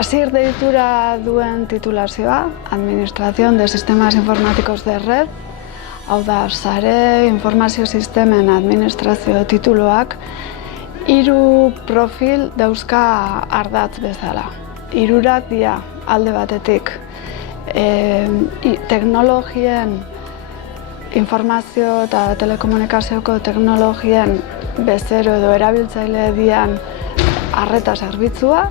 Asier deitura duen titulazioa, Administración de Sistemas Informáticos de Red, hau da, sare informazio sistemen administrazio tituluak, 3 profil dauzka ardatz bezala. 3 dira alde batetik teknologien, informazio eta telekomunikazioko teknologien bezero edo erabiltzaile dian arreta zerbitzua,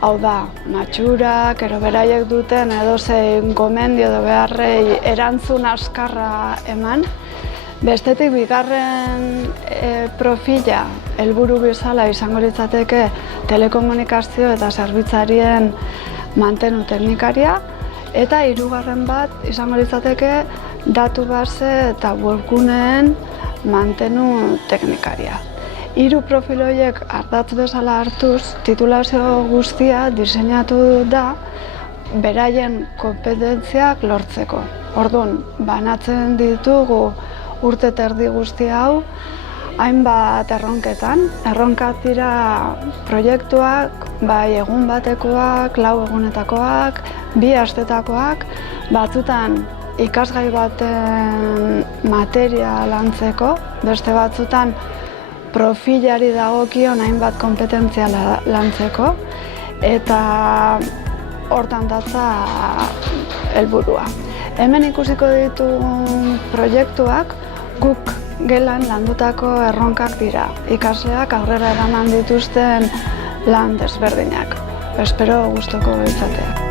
hau da, matxurak, ero beraiek duten edozein gomendio edo beharrei erantzun askarra eman. Bestetik, bigarren profila helburu bezala izango litzateke telekomunikazio eta zerbitzarien mantenu teknikaria, eta 3. bat izango litzateke datu base eta webguneen mantenu teknikaria. 3 profil horiek ardatz bezala hartuz, titulazio guztia diseinatu da beraien konpetentziak lortzeko. Orduan, banatzen ditugu urte eta erdi guzti hau, hainbat erronketan. Erronkak dira proiektuak, bai egun batekoak, 4 egunetakoak, 2 astetakoak, batzutan ikasgai baten materia lantzeko, beste batzutan profilari dagokion hainbat kompetentzia lantzeko, eta hortan datza helburua. Hemen ikusiko ditugun proiektuak guk gelan landutako erronkak dira. Ikasleak aurrera eraman dituzten lan desberdinak. Espero gustoko izatea.